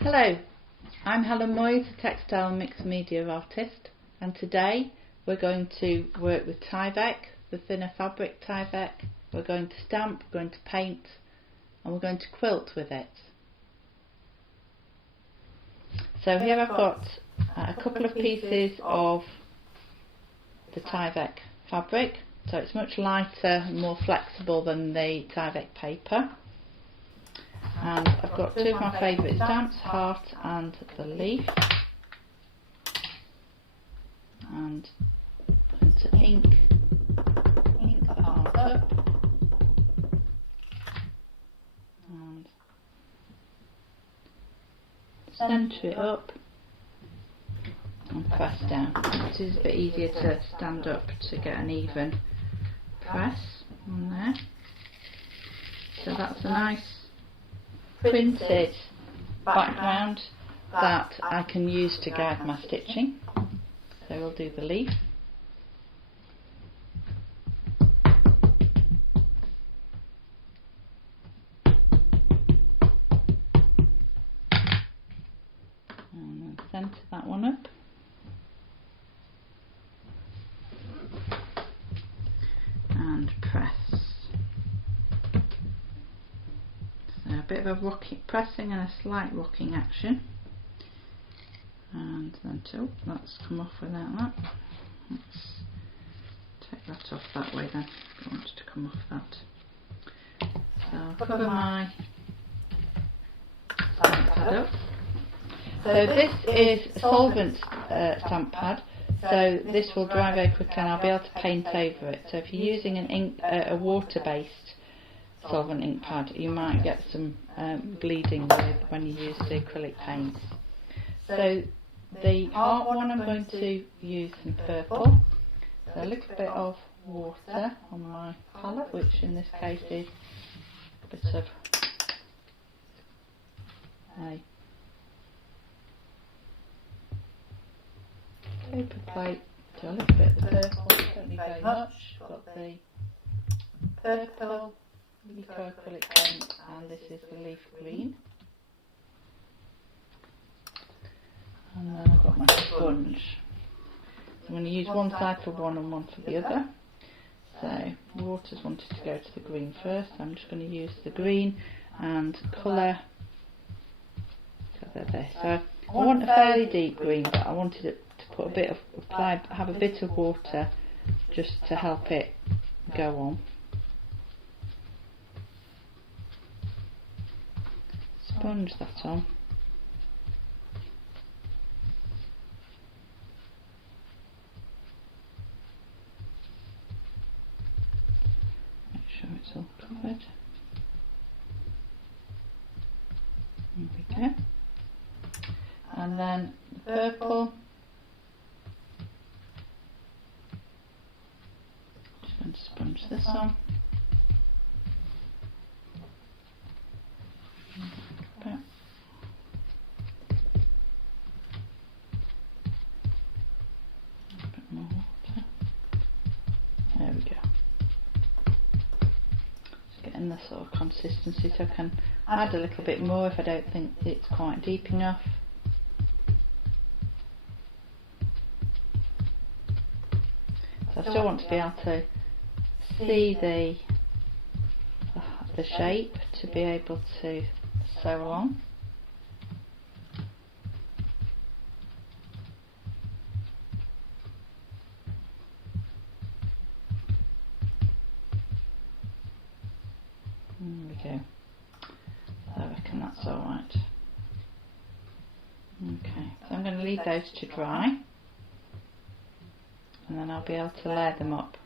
Hello, I'm Helen Moyes, a textile and mixed media artist, and today we're going to work with Tyvek, the thinner fabric Tyvek. We're going to stamp, we're going to paint, and we're going to quilt with it. So here I've got a couple of pieces of the Tyvek fabric, so it's much lighter and more flexible than the Tyvek paper. And I've got two of my favourite stamps, Heart and the Leaf. And I'm going to ink the heart up. And centre it up and press down. It is a bit easier to stand up to get an even press on there. So that's a nice printed background that I can use to guide my stitching. So we'll do the leaf. And then centre that one up. And press. A bit of a pressing and a slight rocking action, and then that's come off without that. Let's take that off that way then. I want it to come off that. So I'll cover my stamp pad up. So this is a solvent stamp pad, so this will dry very quickly and I'll be able to paint over it. So if you're using a water-based solvent ink pad, you might get some bleeding with when you use the acrylic paints. So the heart one I'm going to use in purple. So a little bit of water on my palette, which in this case is a bit of a paper plate. So a little bit of the purple, don't need very much. Got the purple acrylic paint, and this is the leaf green. And then I've got my sponge. So I'm going to use one side for one and one for the other. So water's wanted to go to the green first. I'm just going to use the green and colour this. So I want a fairly deep green, but I wanted it to put a bit of have a bit of water just to help it go on. Sponge that on. Make sure it's all covered. There we go. And then the purple. Just going to sponge this on. There we go. Just getting the sort of consistency, so I can add a little bit more if I don't think it's quite deep enough. So I still want to be able to see the shape to be able to sew along. There we go. I reckon that's alright. Okay, so I'm going to leave those to dry and then I'll be able to layer them up.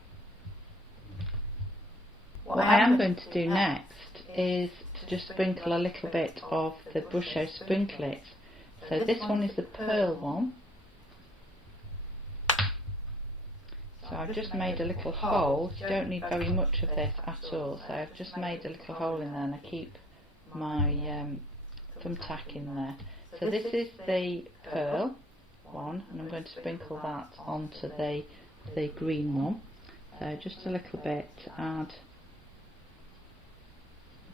What I am going to do next is to just sprinkle a little bit of the Brusho Sprinklet. So this one is the pearl one. So I've just made a little hole. You don't need very much of this at all. So I've just made a little hole in there and I keep my thumbtack in there. So this is the pearl one and I'm going to sprinkle that onto the green one. So just a little bit to add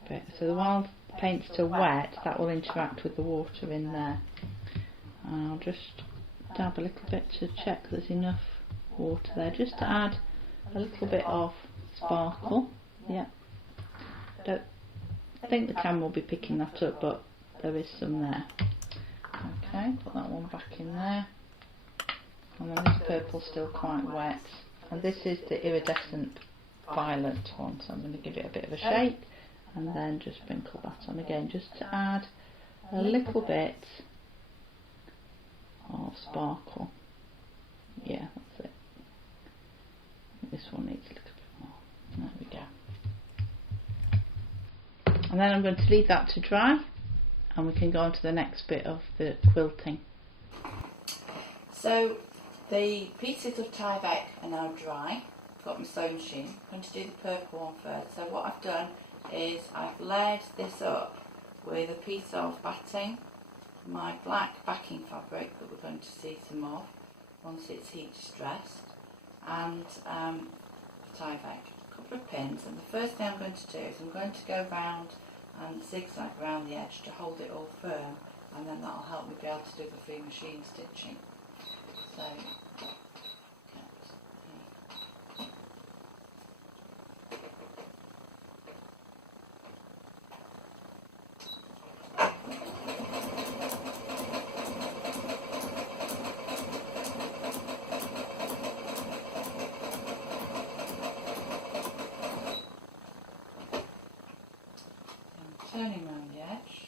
a bit. So while paint's still wet, that will interact with the water in there. And I'll just dab a little bit to check there's enough water there, just to add a little bit of sparkle. Yeah, don't think the camera will be picking that up, but there is some there. Okay, put that one back in there. And then this purple's still quite wet, and this is the iridescent violet one, so I'm going to give it a bit of a shake and then just sprinkle that on again, just to add a little bit of sparkle. Yeah, that's it. This one needs a little bit more. There we go. And then I'm going to leave that to dry, and we can go on to the next bit of the quilting. So the pieces of Tyvek are now dry. I've got my sewing machine. I'm going to do the purple one first. So what I've done is I've layered this up with a piece of batting, my black backing fabric that we're going to see some of once it's heat distressed, and Tyvek, a couple of pins. And the first thing I'm going to do is I'm going to go round and zigzag around the edge to hold it all firm, and then that'll help me be able to do the free machine stitching. So turning around the edge.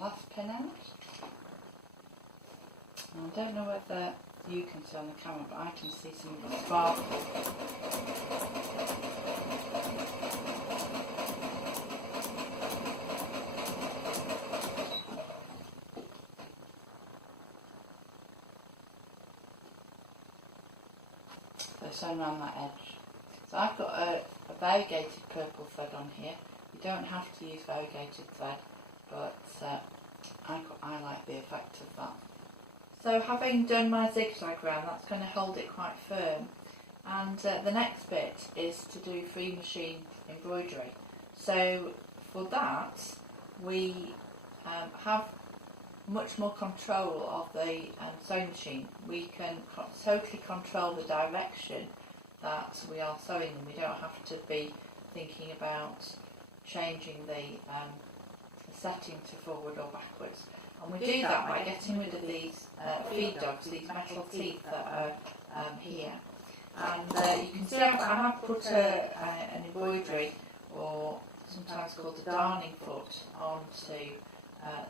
Last pin out. Now, I don't know whether you can see on the camera, but I can see some of the sparkle. So sewn around that edge. So I've got a variegated purple thread on here. You don't have to use variegated thread, but I like the effect of that. So having done my zigzag round, that's going to hold it quite firm, and the next bit is to do free machine embroidery. So for that we have much more control of the sewing machine. We can totally control the direction that we are sewing in. We don't have to be thinking about changing the setting to forward or backwards, and we do that by getting rid of these feed dogs, these metal teeth that are here. And you can see I have put an embroidery, or sometimes called the darning foot, onto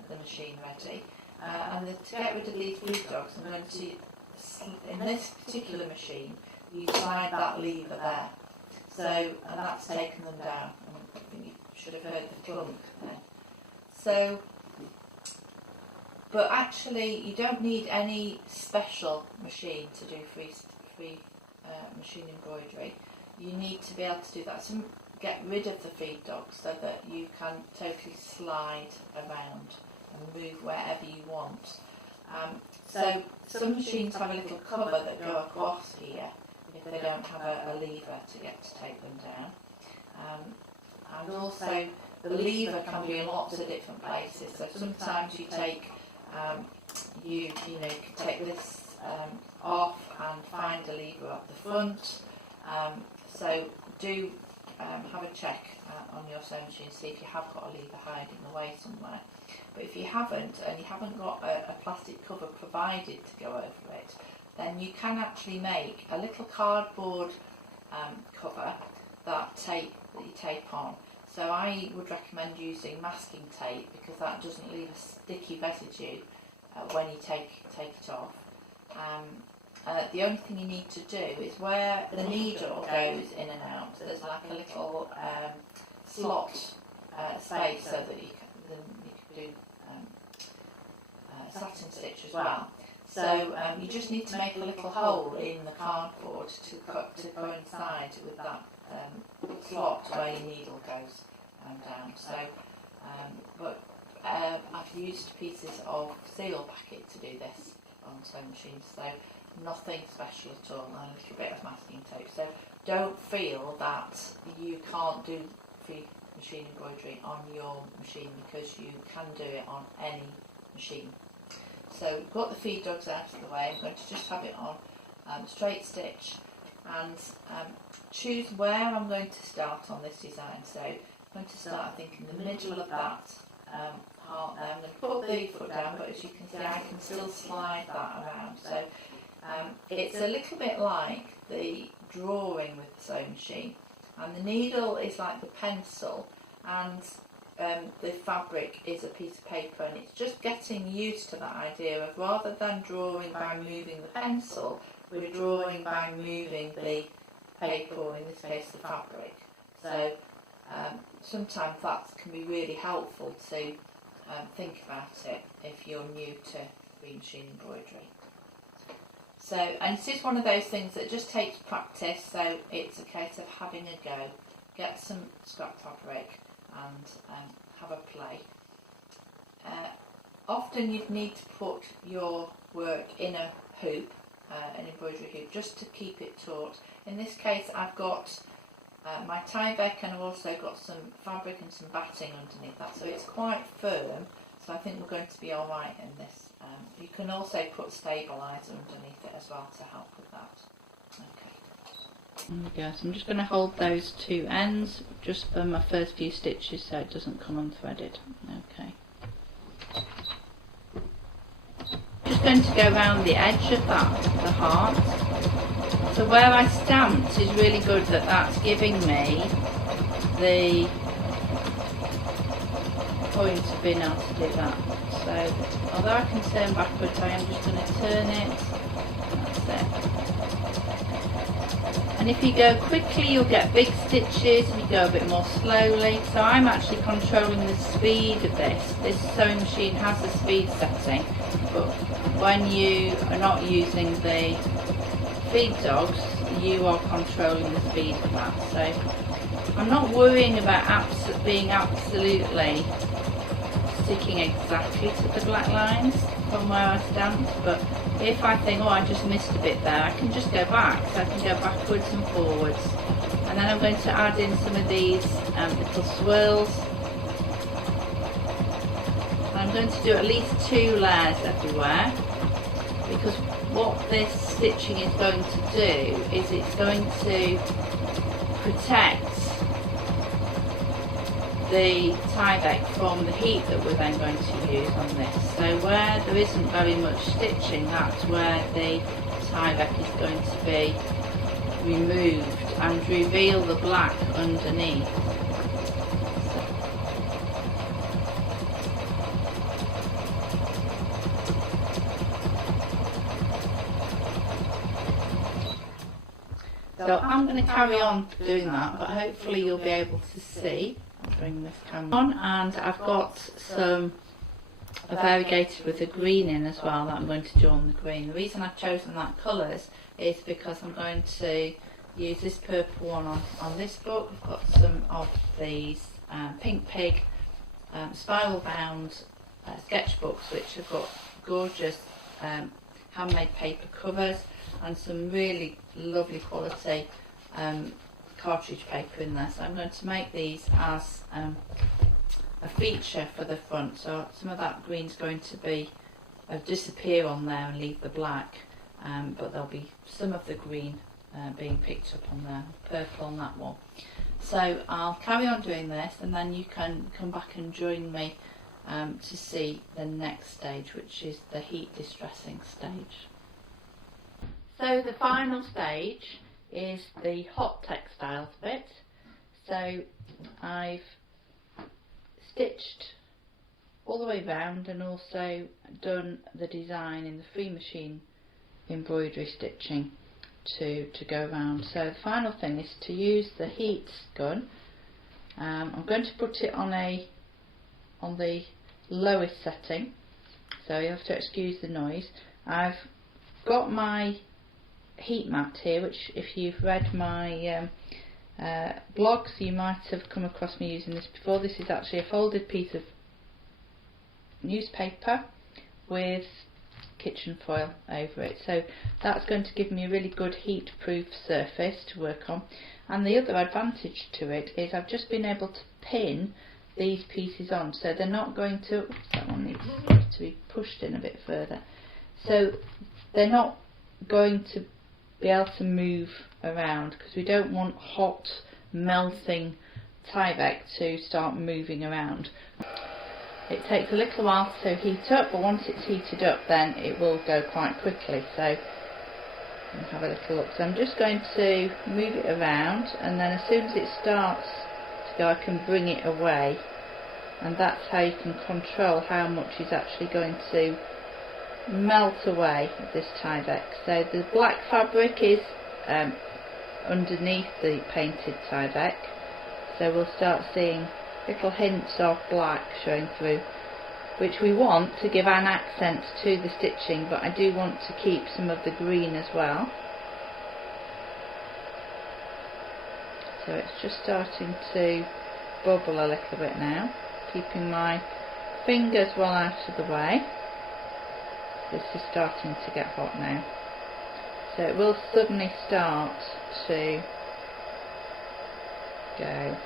the machine ready. And to get rid of these feed dogs, I'm going to, in this particular machine, you slide that lever there. So, and that's taken them down. I think you should have heard the clunk then. So, but actually you don't need any special machine to do free machine embroidery. You need to be able to do that. So get rid of the feed dogs so that you can totally slide around and move wherever you want. So some machines have a little cover that go across here if they don't have a lever to take them down. And also the lever can be in lots of different places. So sometimes you take you can take this off and find a lever at the front. So do have a check on your sewing machine, see if you have got a lever hiding away somewhere. But if you haven't, and you haven't got a plastic cover provided to go over it, then you can actually make a little cardboard cover that you tape on. So I would recommend using masking tape, because that doesn't leave a sticky residue when you take it off. The only thing you need to do is where the needle goes in and out, there's like a little slot space so that you can do satin stitch as well. So you just need to make a little hole in the cardboard to coincide with that slot where your needle goes down. So, but I've used pieces of cereal packet to do this on sewing machines, so nothing special at all, and a little bit of masking tape. So don't feel that you can't do free machine embroidery on your machine, because you can do it on any machine. So we've got the feed dogs out of the way. I'm going to just have it on straight stitch, and choose where I'm going to start on this design. So I'm going to start, I think, in the middle of that part there. I'm going to put the foot down, but as you can see, I can still slide that around. So it's a little bit like the drawing with the sewing machine, and the needle is like the pencil, and the fabric is a piece of paper, and it's just getting used to that idea of, rather than drawing by moving the pencil, we're drawing by moving the paper, or in this case the fabric. So sometimes that can be really helpful to think about it if you're new to free machine embroidery. So, and this is one of those things that just takes practice, so it's a case of having a go, get some scrap fabric and have a play. Often you'd need to put your work in a hoop, an embroidery hoop, just to keep it taut. In this case I've got my Tyvek, and I've also got some fabric and some batting underneath that, so it's quite firm, so I think we're going to be alright in this. You can also put stabiliser underneath it as well to help with that. Okay. There we go. So I'm just going to hold those two ends just for my first few stitches so it doesn't come unthreaded. Okay. Just going to go around the edge of that, the heart. So where I stamped is really good, that's giving me the point of being able to do that. So although I can turn backwards, I am just going to turn it. That's it. And if you go quickly, you'll get big stitches. If you go a bit more slowly, so I'm actually controlling the speed of this. This sewing machine has a speed setting, but when you are not using the feed dogs, you are controlling the speed of that. So I'm not worrying about being absolutely sticking exactly to the black lines from where I stamped, but if I think, oh, I just missed a bit there, I can just go back. So I can go backwards and forwards, and then I'm going to add in some of these little swirls. And I'm going to do at least 2 layers everywhere, because what this stitching is going to do is it's going to protect the Tyvek from the heat that we're then going to use on this. So where there isn't very much stitching, that's where the Tyvek is going to be removed and reveal the black underneath. So I'm going to carry on doing that, but hopefully you'll be able to see. I'll bring this camera on, and I've got some variegated with a green in as well that I'm going to do on the green. The reason I've chosen that colours is because I'm going to use this purple one on this book. I've got some of these Pink Pig spiral bound sketchbooks, which have got gorgeous handmade paper covers and some really lovely quality cartridge paper in there. So I'm going to make these as a feature for the front. So some of that green's going to be disappear on there and leave the black, but there'll be some of the green being picked up on there, purple on that one. So I'll carry on doing this, and then you can come back and join me to see the next stage, which is the heat distressing stage. So the final stage is the hot textiles bit. So I've stitched all the way round and also done the design in the free machine embroidery stitching to go around. So the final thing is to use the heat gun I'm going to put it on the lowest setting, so you have to excuse the noise. I've got my heat mat here, which if you've read my blogs you might have come across me using this before. This is actually a folded piece of newspaper with kitchen foil over it, so that's going to give me a really good heat proof surface to work on. And the other advantage to it is I've just been able to pin these pieces on, so they're not going to, oops, that one needs to be pushed in a bit further, so they're not going to be able to move around, because we don't want hot melting Tyvek to start moving around. It takes a little while to heat up, but once it's heated up then it will go quite quickly. So have a little look. So I'm just going to move it around, and then as soon as it starts to go I can bring it away, and that's how you can control how much is actually going to melt away of this Tyvek. So the black fabric is underneath the painted Tyvek, so we'll start seeing little hints of black showing through, which we want to give an accent to the stitching, but I do want to keep some of the green as well. So it's just starting to bubble a little bit now, keeping my fingers well out of the way. This is starting to get hot now, so it will suddenly start to go.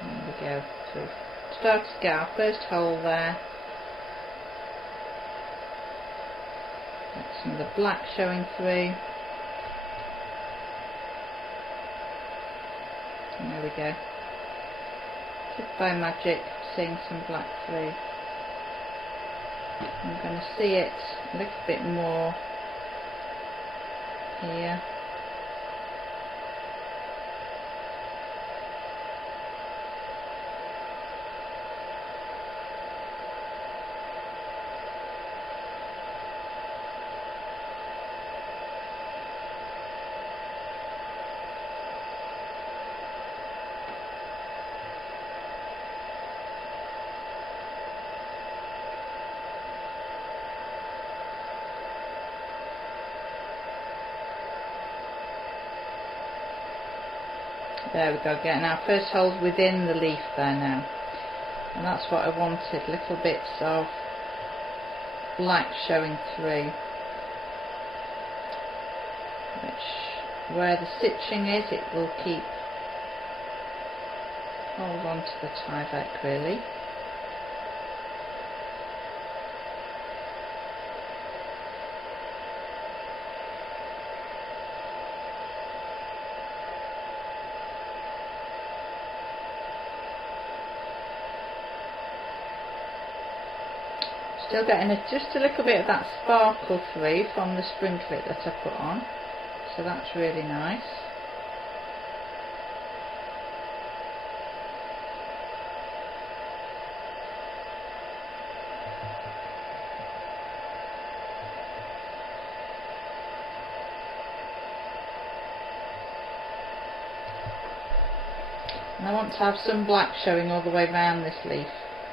There we go. So we've started to get our first hole there. Got some of the black showing through. And there we go. Just by magic, seeing some black through. I'm going to see it a little bit more here. There we go, getting our first holes within the leaf there now, and that's what I wanted, little bits of black showing through, which where the stitching is it will keep hold on to the Tyvek really. Still getting just a little bit of that sparkle through from the sprinklet that I put on, so that's really nice. And I want to have some black showing all the way around this leaf.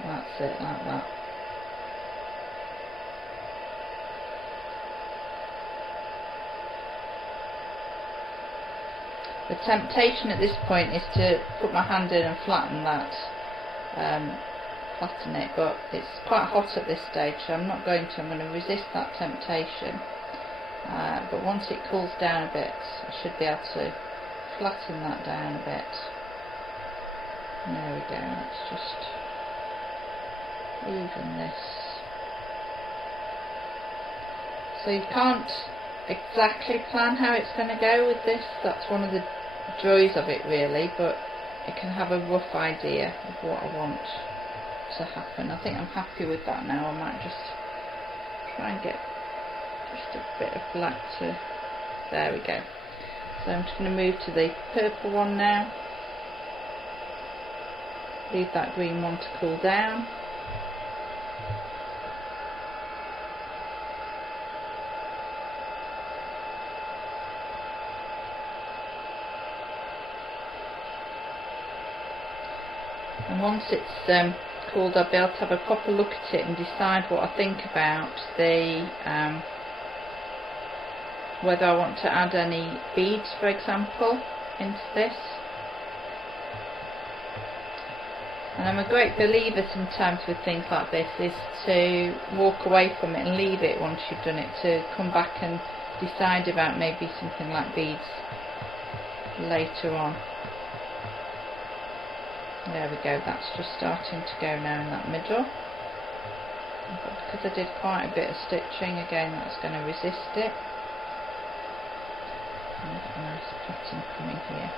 That's it, like that. The temptation at this point is to put my hand in and flatten that, flatten it, but it's quite hot at this stage, so I'm not going to. I'm going to resist that temptation. But once it cools down a bit, I should be able to flatten that down a bit. There we go. Let's just even this. So you can't exactly plan how it's going to go with this. That's one of the joys of it really, but I can have a rough idea of what I want to happen. I think I'm happy with that now. I might just try and get just a bit of black to, there we go. So I'm just going to move to the purple one now, leave that green one to cool down. and once it's cooled I'll be able to have a proper look at it and decide what I think about the whether I want to add any beads, for example, into this. And I'm a great believer sometimes with things like this is to walk away from it and leave it once you've done it, to come back and decide about maybe something like beads later on. There we go, that's just starting to go now in that middle. But because I did quite a bit of stitching, again that's going to resist it. And I've got a nice pattern coming here.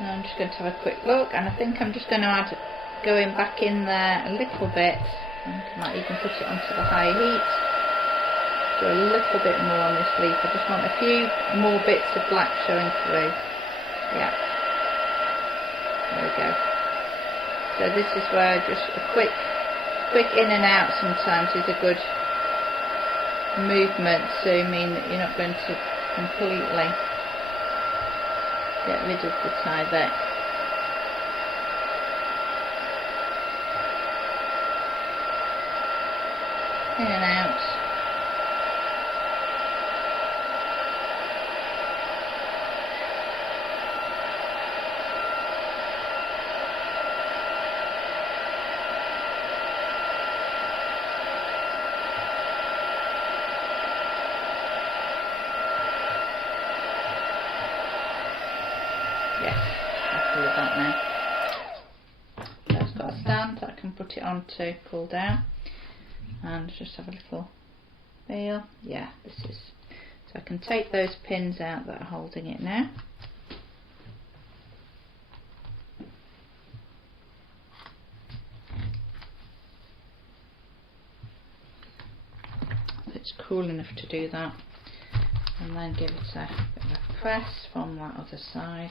Now I'm just going to have a quick look, and I think I'm just going to add, going back in there a little bit, and I might even put it onto the high heat. Do a little bit more on this leaf. I just want a few more bits of black showing through. Yeah, there we go. So this is where just a quick in and out sometimes is a good movement to mean that you're not going to completely get rid of the Tyvek. In and out. Yes, happy with that now. So it's got a stand that I can put it on to pull down and just have a little feel. Yeah, this is, so I can take those pins out that are holding it now. So it's cool enough to do that, and then give it a bit of a press from that other side.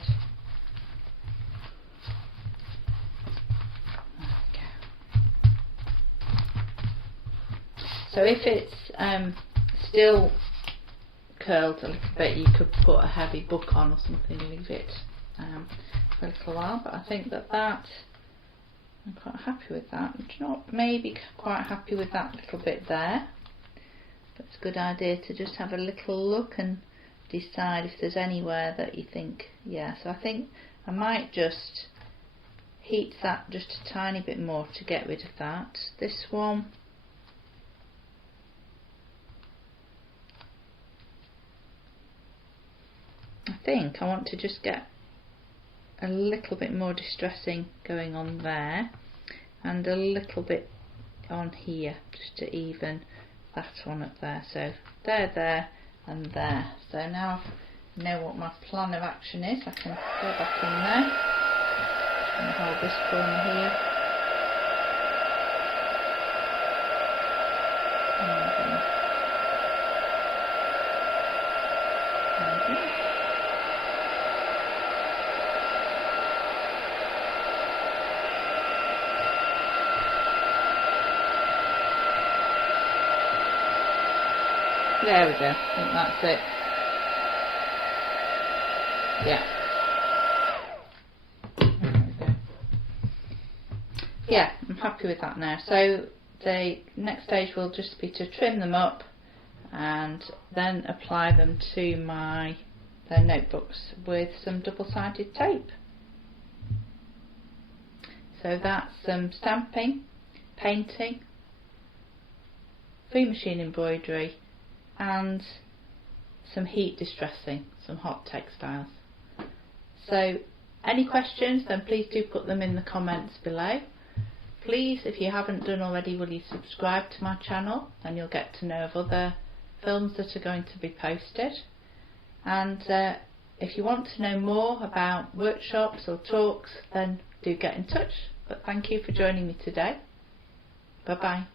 So if it's still curled a little bit, you could put a heavy book on or something and leave it for a little while, but I think that I'm quite happy with that. I'm not maybe quite happy with that little bit there, but it's a good idea to just have a little look and decide if there's anywhere that you think, yeah. So I think I might just heat that just a tiny bit more to get rid of that. This one, I think I want to just get a little bit more distressing going on there and a little bit on here just to even that one up there. So there and there. So now I know what my plan of action is. I can go back in there and hold this corner here. There we go, I think that's it. Yeah. There we go. Yeah, I'm happy with that now. So the next stage will just be to trim them up and then apply them to my notebooks with some double-sided tape. So that's some stamping, painting, free machine embroidery, and some heat distressing, some hot textiles. So Any questions, then please do put them in the comments below. Please, if you haven't done already, will you subscribe to my channel, and you'll get to know of other films that are going to be posted. And if you want to know more about workshops or talks, then do get in touch. But thank you for joining me today. Bye bye.